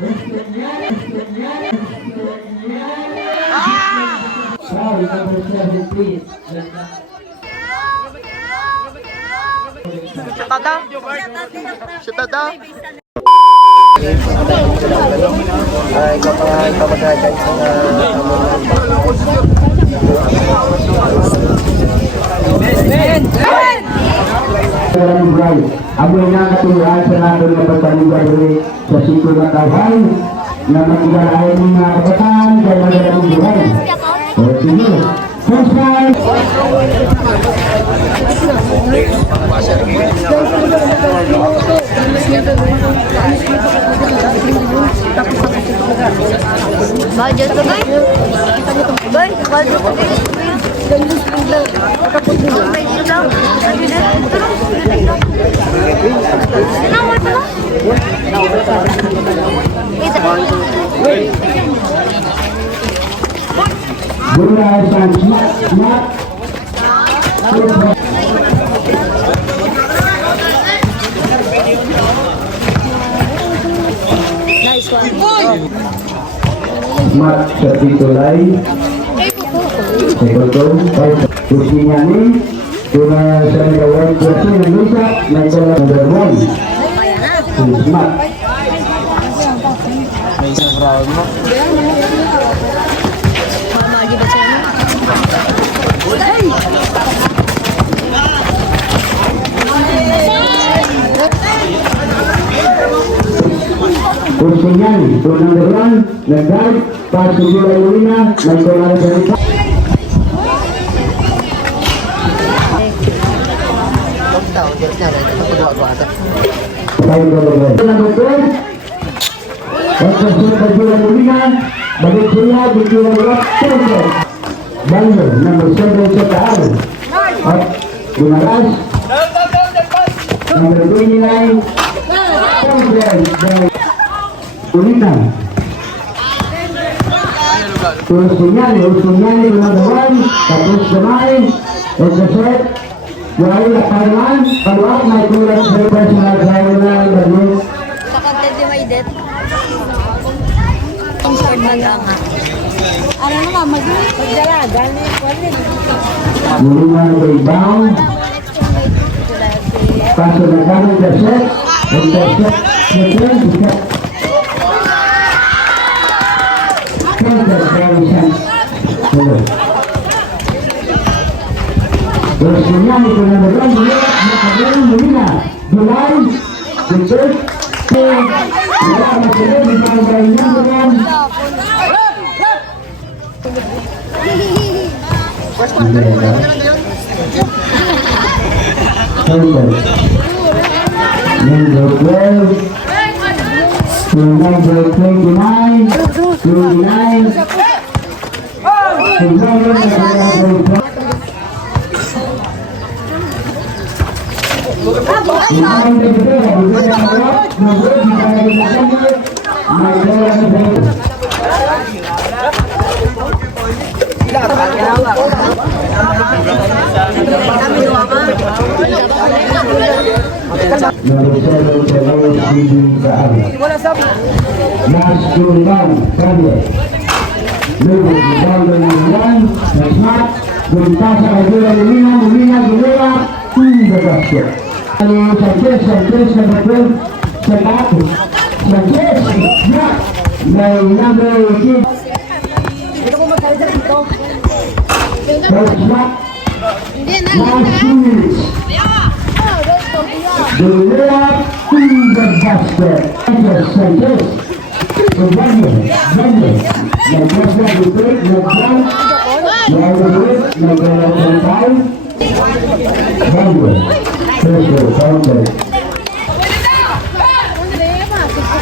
Foul number 17. Shoot out. Amoy na katuluan sa natin na pagpanugan rin sa sito na tawhan na mag-igarahin ng mga kabataan sa magandang buhay. O sige, first time! Budget ko boy. Boy, budget ko boy. Bunga sang smat. Nice one. Mat sa titulay. Segundo, kursinya ni cuma sa nagawag kursi ng lusa na ito na number 1. Smart. Kursinya ni ito number 1. Nag-guard. Pasok yung Lina. Nagawag sa nito. Number 29 terus senyali teman-teman terus bermain set wala lapangan keluar naik turun bebas naik bermain Sa content di may det. Insert na lang. Ano naman, magdalagan. minimal rebound pasok na kanan ke set intercept kemudian bisa counter dari terus senyali teman-teman dia Molina mulai dicek ya masih di mainnya dengan number 12 to number 29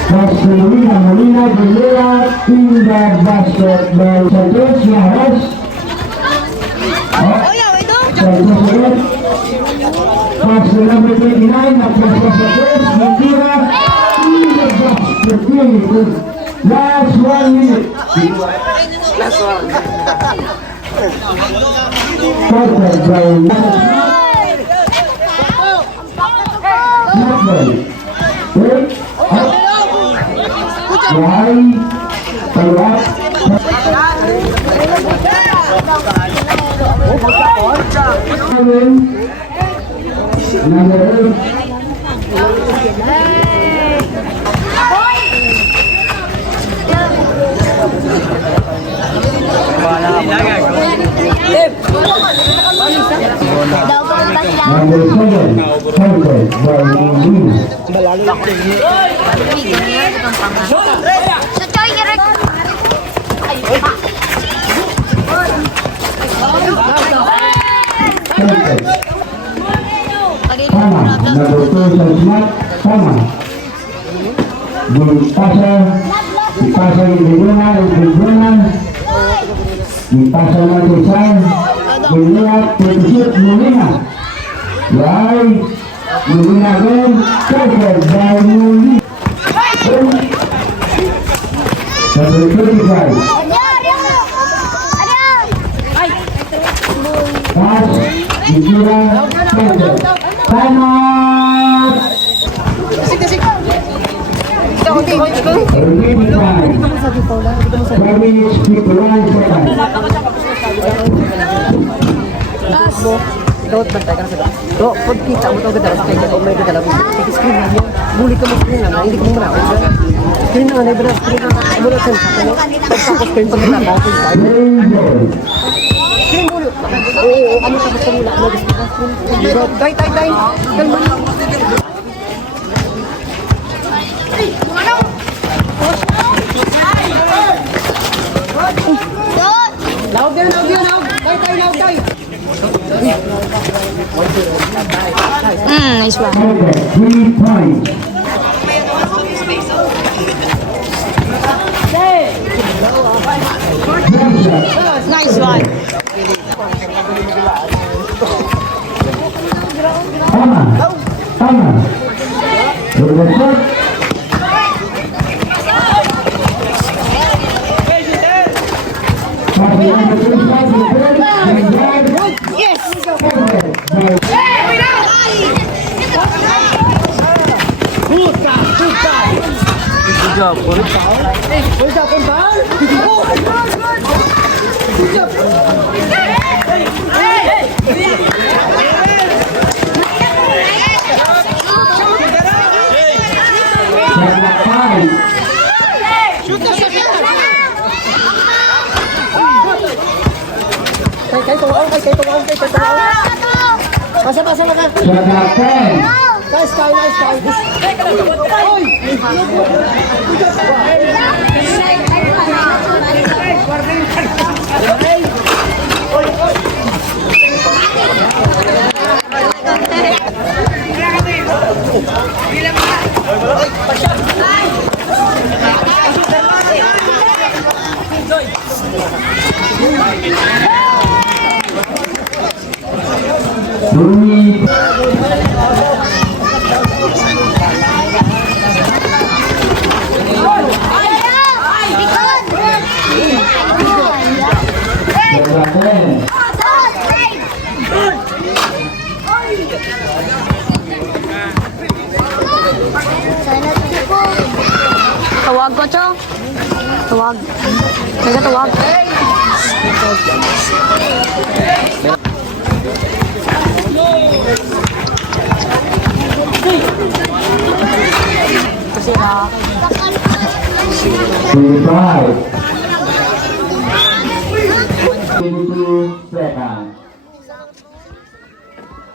Molina Gilera pindah basket dari Santos Yaras. Santos pas number 29 atas Santos Gilera pindah basket ini. Last 1 minute. Last one. Quarter by not ball. Wait. Why? Tawag. Number 8. Daw ko ba sila? Number 7. Counted by Lina. Bigyan niya itong pangalan. Sa choy niya rin. Counted. Pag-ilig Tama. na vlog. Number 2 sa Smart. Tama. Dipasa yung Lina, yung Lina. Dipasa ng design. Lina, Petisip, Lina. Why? Lina again. Counted by Lina. Number 25. Pass, Nikira, Counted. Time out! Remaining time. 4 minutes, 51 seconds. Ikaw, bantay ka na sa do, pag kita mo ito ganda sa kanya, o may ganda lang, i-screen na niya, muli ka mo screen na, hindi ko mo na ako dyan. Screen na nga, naiba screen na, mula sa kanya, pagkakos screen pag nila, bakit tayo? Rainbow. Screen muli, oo, ano sa gusto mula, ano gusto ka, screen, tay, kalma. Laog yan, tay. Nice one. Okay, 3 points. Nice one. Tama. Bergeser. Kay tumaw. Pasa na ka. Sky. Oy! Bunyi. Tawag ko, Chong. Tawag. Teka, tawag. Kasi na. 25. 22 seconds.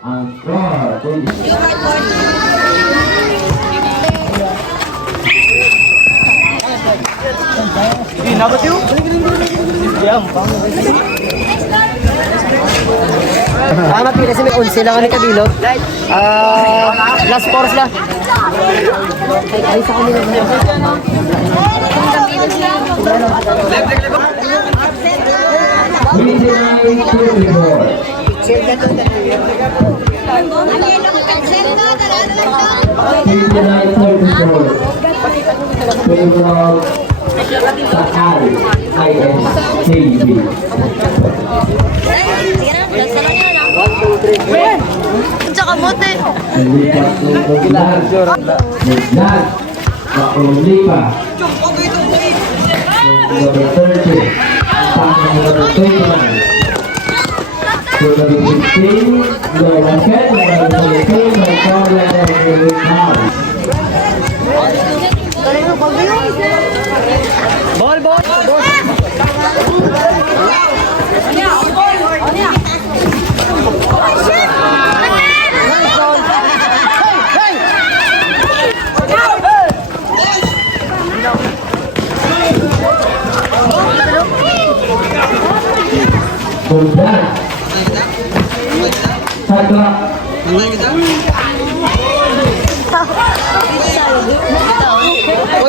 Ang score, 20. Mapili kasi may 11 lang kami kabilog. Last 4 sila. Ay, sa kanila. Tsaka mote. Lipa. Number 30. Pasang number 29. Number 16. Number 10. Number 17. By Carla Del House. Ball, ball, ball. Sudah. Satu.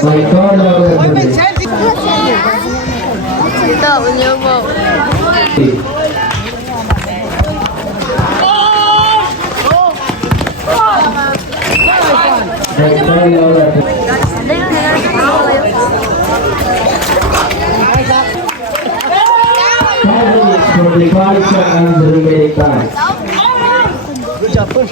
By Carla Del House. Kita punya mau. By Carla Del House. Ada yang For the qualifier and the remaining time. Good job, Paul.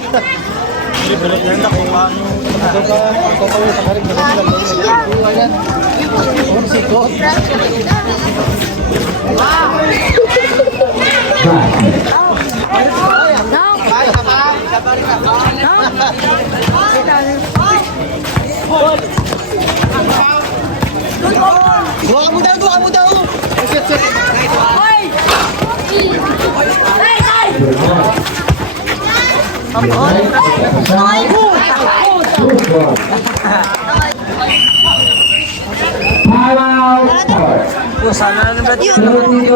Dua kamu daw. Set, set. Sana na ba? 30,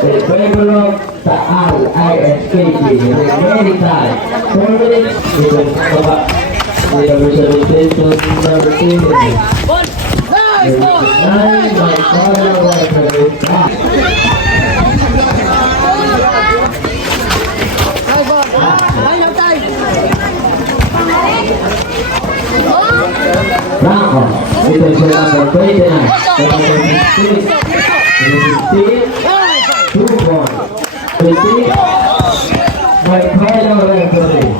the develop sa RISKT, remaining time, 4 minutes, with the reservation number 2 minutes. Nice ball! 9 by Carla Del House. Rako, itu sudah sampai dengan number 16, 2 point, 20, by Carla Del House.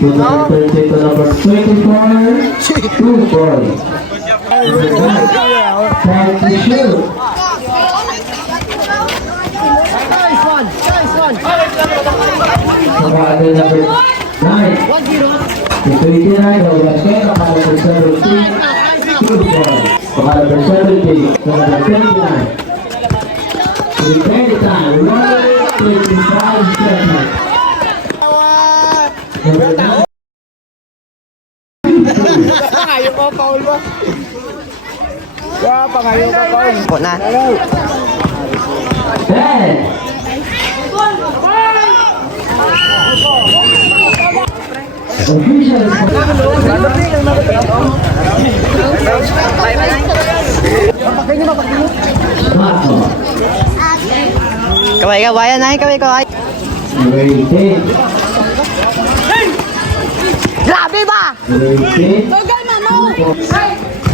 Number 30 to number 24, 2 points. Time to shoot. Nice one. Number number 9. 29, the basket, number 17, 2 points. Number 17, number 29. Retain time, 1:25 seconds. Number 9. Pangayo ko, Paul ba? Pangayo ko, Paul. Po na. 10. Kaway-kawayan na, kaway-kaway. Retain. Grabe ba? Retain.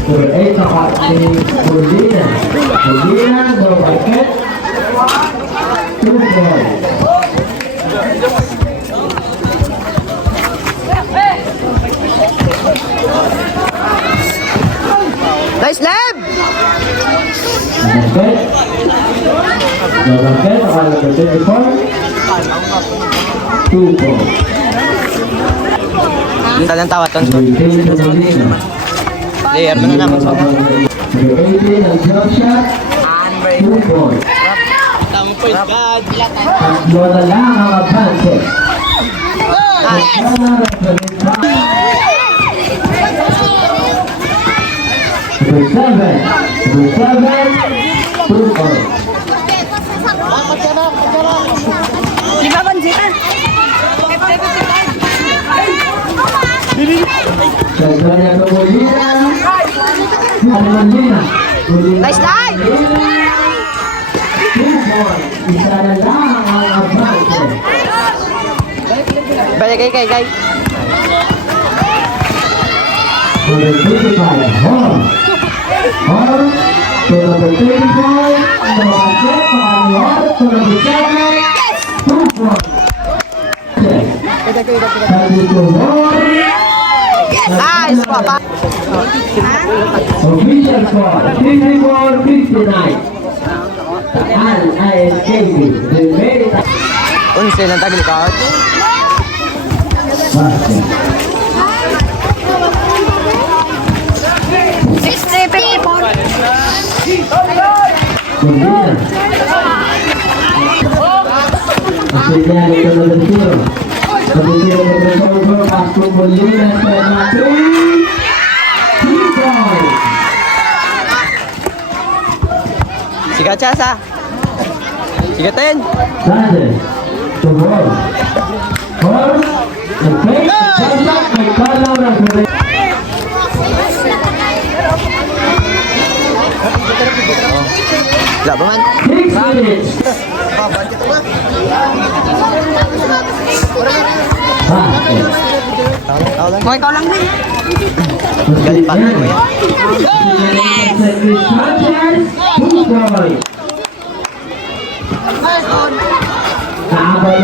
Number 8 nakat ni Rodina. Rodina, the basket. 2 points. Nice lab! Basket. The basket, nakat number 24. 2 points. Ang talang tawat ton. Retain to Rodina. Player mo na naman. Number 18, ang jump shot. 2 points. Tatlo na lang ang advance. Number 7, 2 points. Lima banjitan. Gagawin ang Molina. Molina. Nice line! 2 points. Isa na lang ang advance. Balik kay. Number 25, Horn. Horn to number 25. The basket, Horn to number 7. 2 points. Yes. Sabi ko, Horn. Nice, papa. Official score 54-59. Tahan ISKB. Merita. Unsa lang tagli ka? Basket. 64. Molina. Auxiliar de Colorado. Posición de Colorado. Paso Molina. Serna 3 points. Siga Chasa. Siga Ten. Sanchez. To ball. Ball. The fake. Contact by Carlo Rafael. Wala ba man? 6 minutes. Basket. Mo ikaw lang din. Galit pa mo yan. Sanchez. 2 points.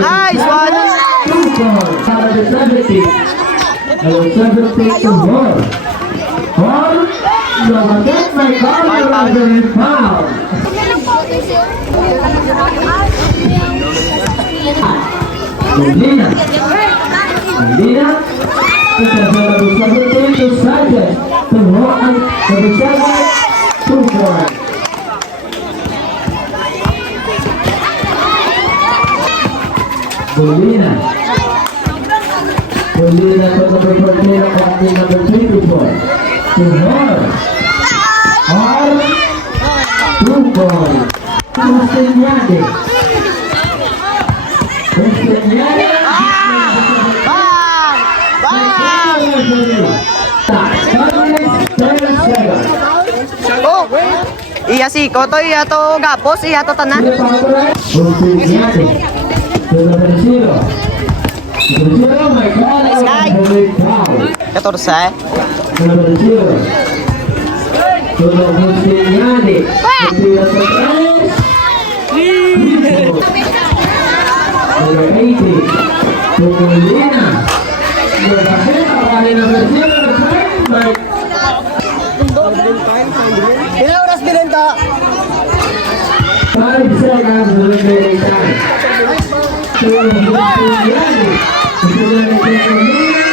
Nice one. 2 points. Para the 70. Number 70 to ball. Ball. Number 10 by Carlo Rafael. Foul. Molina. Molina. Number 17 to Sanchez. To Rohan. Number 7. 2 points. Molina. Molina to number 14 of number 24. To Rohan. Or 2 points. Castellani. Castellani. Oh. Iya si Koto iya to gapos iya to tanan. Castellani. To number 0. Number 0, my God. Sky. 14. Number 0. To number Castellani. Number 80. To Molina. Number 10, number 0, by Ilang oras binenta? 5 seconds remaining time. To Castellani. Castellani to Molina.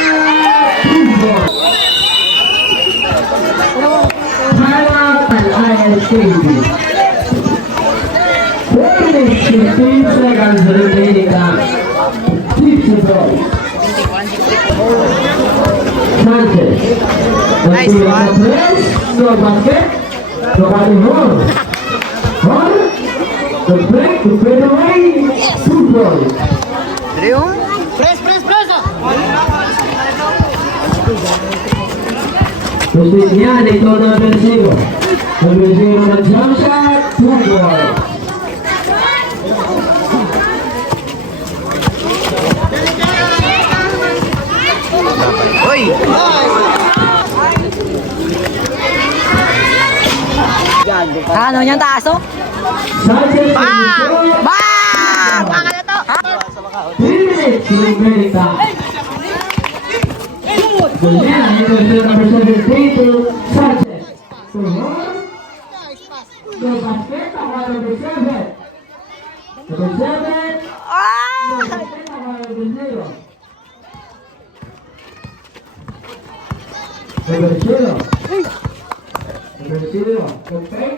2 points. Timeout and ISKB. 15 seconds remaining time. 50 points. Sanchez. Nice one. No basket. Nobody home. Home. The break to fade away. 2 points. Leon. Castellani to number 0. Number 0 na jump shot. 2 points. Oy. Ano niyang taas oh? Sanchez. Bang! Bang! Bang na to. 3 minutes remaining time. Molina into number 17 to Sanchez. To Ron. To basket. Number 7. Number 7. Number 0. Number 0. Number 0. Okay.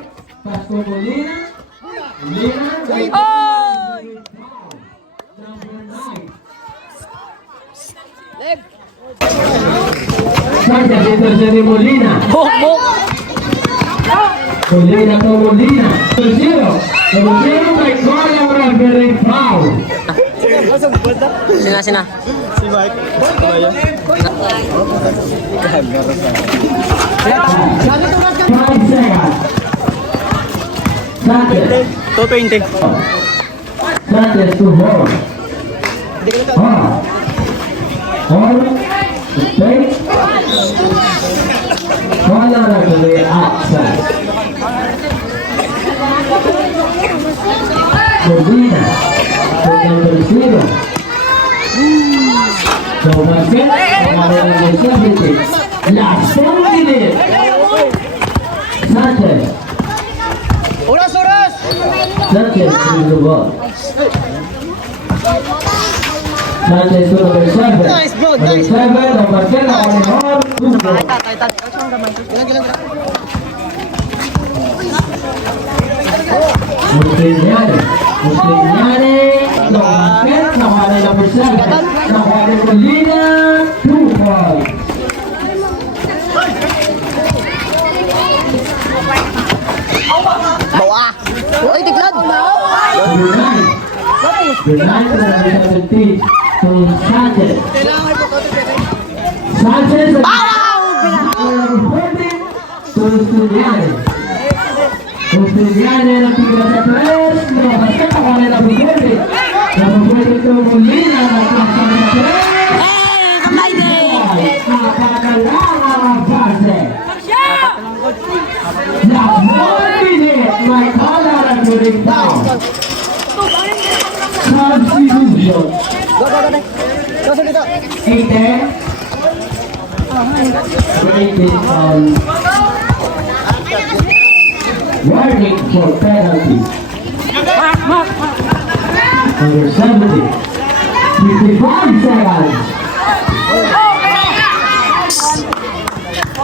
Pass to Molina. Molina. Number 9. Sanchez into ni Molina. Molina to Molina. Number 0. Number 0 by Carlo Rafael. Foul. Sina. 5 seconds. Sanchez. 220. Sanchez to Hall. Hall. Take. Hall out of the outside. Molina. To number 0. So basket. number 76. Last 4 minutes. Sanchez. Oras, oras! Sanchez to the ball. Sanchez to number 7. Nice, bro, Number nice. 7, number 10, on 2 ball. Muslinyani. Muslinyani. Lompet. Nakuha na number 7. Nakuha na Molina. 2 ball. Bawa. Uy, tiglad. Number 9. The 9 to number 17. To Sanchez. Sanchez. Number 14. To Muslinyani. Muslinyani ng tigil sa 3. Nakapasok ako na number 20. Number 20 to Molina. Nakapasok na 3. Kamay din! Napakalangan ang base. Last 1 minute. May color at moving down. Substitution. Ite. Rated on. Warning for penalty. Number 70. 55 seconds.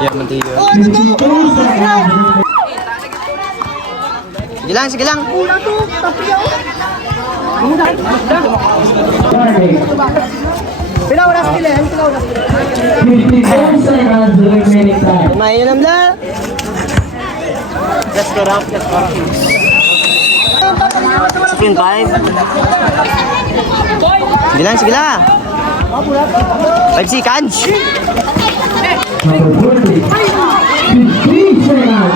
52 seconds. Sige lang, sige lang. Warning. Pila oras sila, pila oras. 52 seconds remaining time. May yun amla. Screen 5. Sige lang, sige lang. 5 seconds. Number 40. 15 seconds.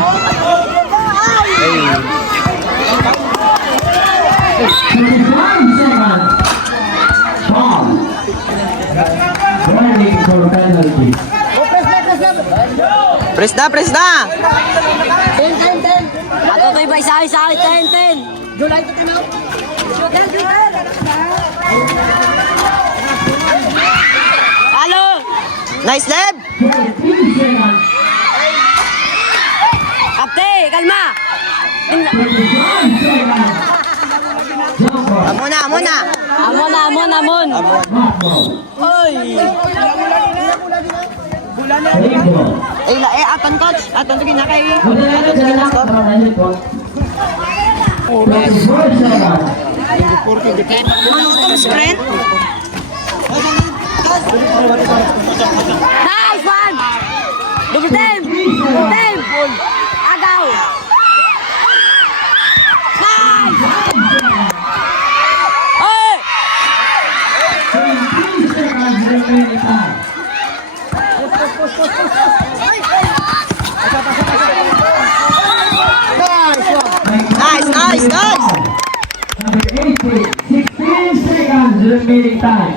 25 seconds. Foul. Warning for penalty. Press na, press na. Ato tayo ba isa-isa? 10-10! July to 10 out. Halo! Nice lab. 13 seconds. Kapte, kalma! 25 seconds. Jumper. Amon na, amon na. Amon! Hot ball. Oy! Big ball. Aton coach. Aton to ginakay. 24 seconds. Sprint. Nice one! Double time! Agaw! Nice! Oy! 17 seconds remaining time. Nice, nice, nice. Number 80, 16 seconds remaining time.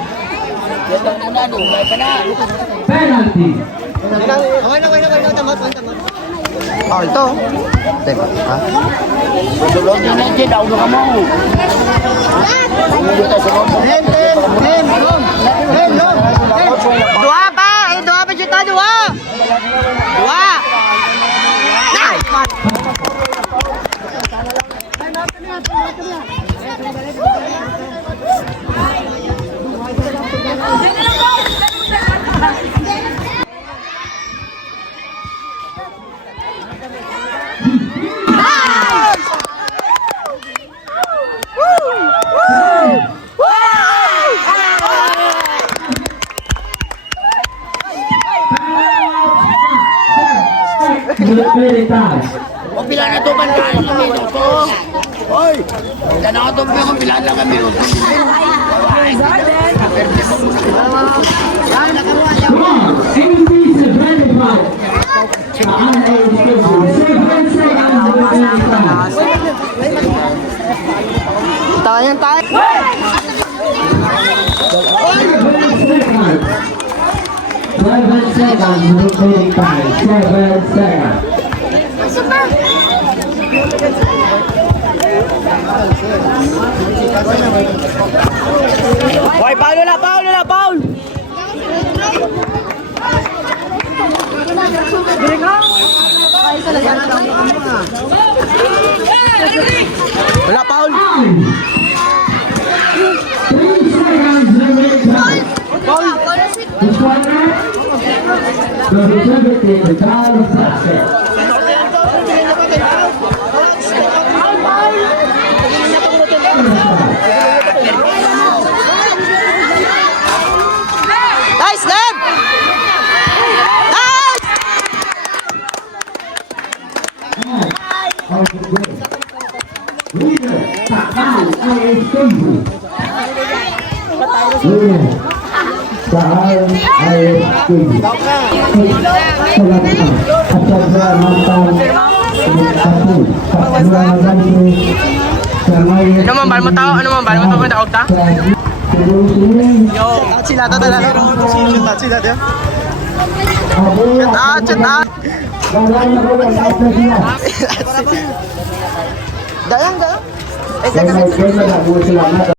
Penalty. Oh, ito. Teka, ha? Dua pa! Dua pa juta, dua! Dua! Nice! Remaining time. Pila na to bantaan ng minuto. Hoy! Pila na to pila lang ang minuto. Come on, 80 to 25. 7 seconds remaining time. Tayo tayo. 7 seconds remaining time. 7 seconds. Hoy, Paul na, Paul na, Paul! Wala, Paul. 3 seconds remaining time. The corner. The reserve takes the time success. Nice, Deb! Nice! Of the game. Leader, Tahan ISKB. Leader, Tahan ISKB. Selanjutnya, Acara Mantan Satu, Kapura Ganti, Samai. Ano man, bal mo tao? Ano man, bal mo tao? Kung ta? Sebelum ini, Sila to talaga. Sila to. Abu Ceta. dalam melakukan aplikasi. Dayang. Eh, Saya tidak mau selamat